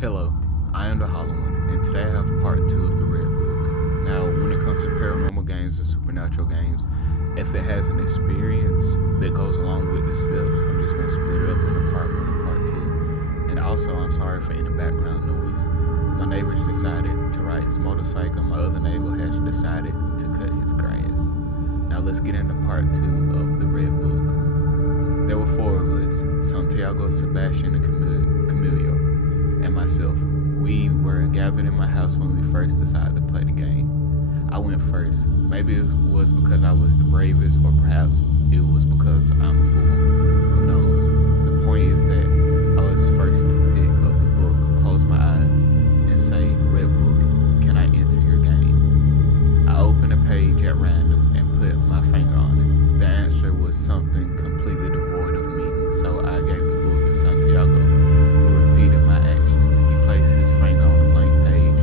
Hello, I am the Hollow One, and today I have part 2 of the Red Book. Now, when it comes to paranormal games and supernatural games, if it has an experience that goes along with the steps, I'm just going to split it up into part 1 and part 2. And also, I'm sorry for any background noise. My neighbor's decided to ride his motorcycle, my other neighbor has decided to cut his grass. Now, let's get into part 2 of the Red Book. There were 4 of us: Santiago, Sebastian, and Camilio, and myself. We were gathered in my house when we first decided to play the game. I went first. Maybe it was because I was the bravest, or perhaps it was because I'm a fool. Who knows? The point is that I was first to pick up the book, close my eyes, and say, "Red Book, can I enter your game?" I opened a page at random and put my finger on it. The answer was something completely devoid of meaning, so I gave the book to Santiago, who repeated my actions. He placed his finger on the blank page,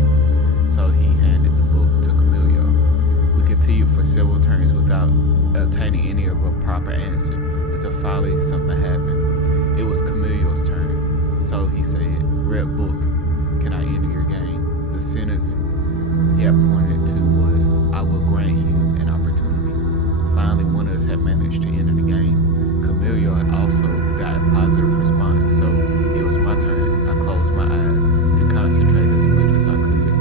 so he handed the book to Camilio. We continued for several turns without obtaining any of a proper answer, until finally something happened. It was Camilio's turn, so he said, "Red Book, can I enter your game?" The sentence he had pointed to was, "I will grant you an opportunity." Finally, one of us had managed to enter the game. Camilio also got a positive response, so it was my turn. I closed my eyes and concentrated as much as I could.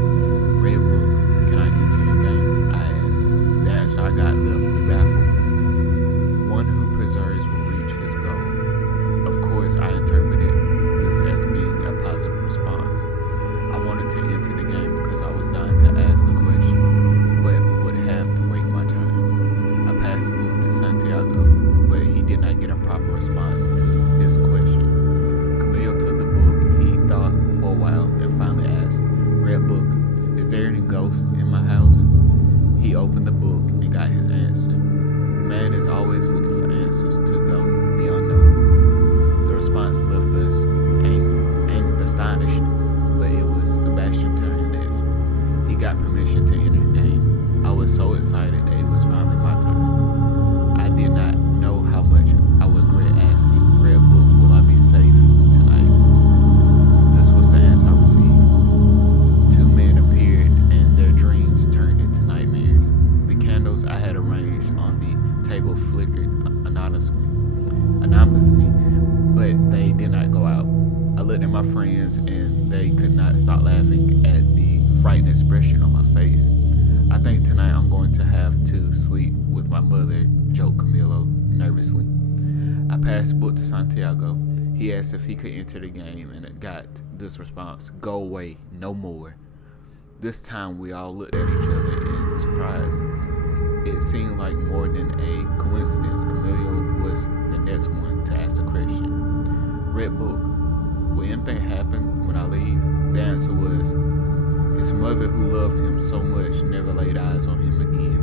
"Red Book, can I enter your game?" I asked. The answer I got left me baffled. "One who perseveres will reach his goal." Of course, I interpreted this as being a positive response. I wanted to enter the game because I was dying to ask the question, but would have to wait my turn. I passed the book to Santiago, but he did not get a proper response to his question. Camilo took the book. He thought for a while and finally asked, "Red Book, is there any ghost in my house?" He opened the book and got his answer. Man is always looking for answers to the unknown. The response left us astonished, but it was Sebastian's turn next. He got permission to enter the game. I was so excited that it was finally my turn. I did not know how much I would regret asking, "Red Book, will I be safe tonight?" This was the answer I received. 2 men appeared and their dreams turned into nightmares. The candles I had arranged on the table flickered anonymously, but they did not go out. I looked at my friends and they could not stop laughing at the frightened expression on my face. "I think tonight I'm going to have to sleep with my mother," joked Camilo nervously. I passed the book to Santiago. He asked if he could enter the game and it got this response: "Go away, no more." This time we all looked at each other in surprise. It seemed like more than a coincidence. Camilo was the next one to ask the question. "Red Book, will anything happen when I leave?" The answer was, his mother, who loved him so much, never laid eyes on him again.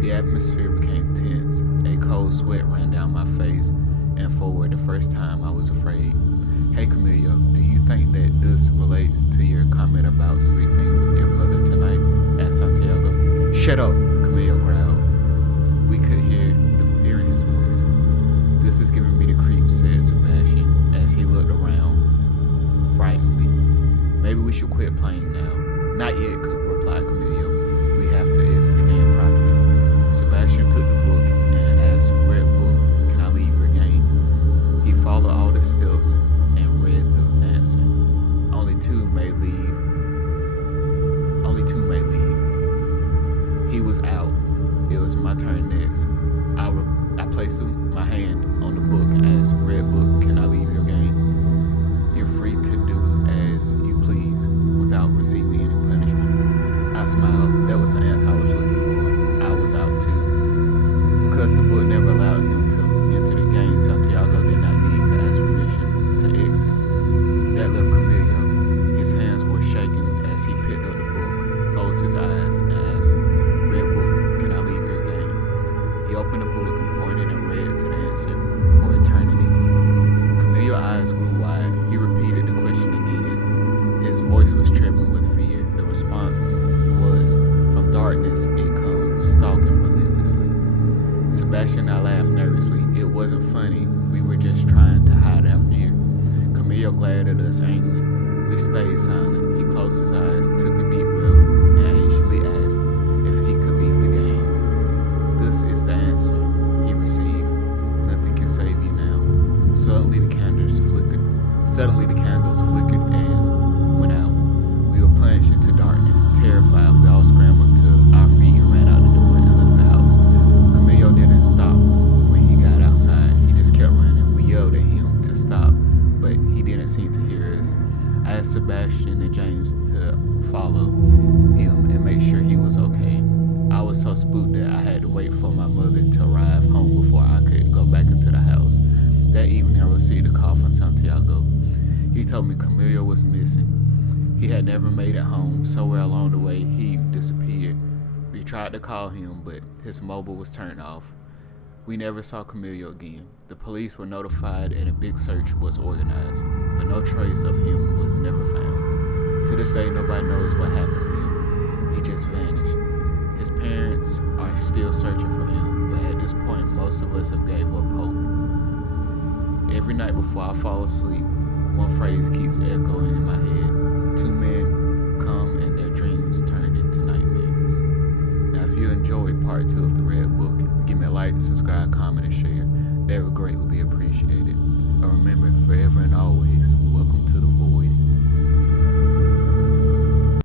The atmosphere became tense. A cold sweat ran down my face, and for the first time I was afraid. "Hey Camilo, do you think that this relates to your comment about sleeping with your mother tonight?" asked Santiago. "Shut up," Camilo growled. We could hear the fear in his voice. "This is giving me the creeps," said Sebastian as he looked around frighteningly. "Maybe we should quit playing now." "Not yet," replied Camilo. "We have to exit the game properly." Sebastian took the book and asked, "Red Book, can I leave your game?" He followed all the steps and read the answer. Only two may leave. He was out. It was my turn next. I placed my hand on the book and asked, "Red Book, can I leave your game?" "You're free to do as you please without receiving any punishment." I smiled. That was the answer I was looking for. I was out too. Because the book never allowed him to enter the game, Santiago did not need to ask permission to exit. That left Camilo. His hands were shaking as he picked up the book, closed his eyes, and asked, "Red Book, can I leave your game?" He opened the book and pointed and read to the answer: "For eternity." Camille's eyes grew wide. He repeated the question again. His voice was trembling with fear. The response was, "From darkness it comes, stalking relentlessly." Sebastian and I laughed nervously. It wasn't funny. We were just trying to hide our fear. Camilo glared at us angrily. We stayed silent. He closed his eyes, took a deep breath, and anxiously asked if he could leave the game. This is the answer he received. Nothing can save you now. Suddenly the candles flickered. And went out. We were plunged into darkness. Terrified, we all scrambled to our feet and ran out the door and left the house. Camilo didn't stop when he got outside. He just kept running. We yelled at him to stop, but he didn't seem to hear us. I asked Sebastian and James to follow him and make sure he was okay. I was so spooked that I had to wait for my mother to arrive home before I could go back into the house. That evening I received a call from Santiago. He told me Camilo was missing. He had never made it home. Somewhere along the way, he disappeared. We tried to call him, but his mobile was turned off. We never saw Camilo again. The police were notified and a big search was organized, but no trace of him was never found. To this day, nobody knows what happened to him. He just vanished. His parents are still searching for him, but at this point, most of us have gave up hope. Every night before I fall asleep, one phrase keeps echoing in my head. 2 men come and their dreams turn into nightmares. Now, if you enjoyed part 2 of the Red Book, give me a like, subscribe, comment, and share. That would greatly be appreciated. And remember, forever and always, welcome to the void.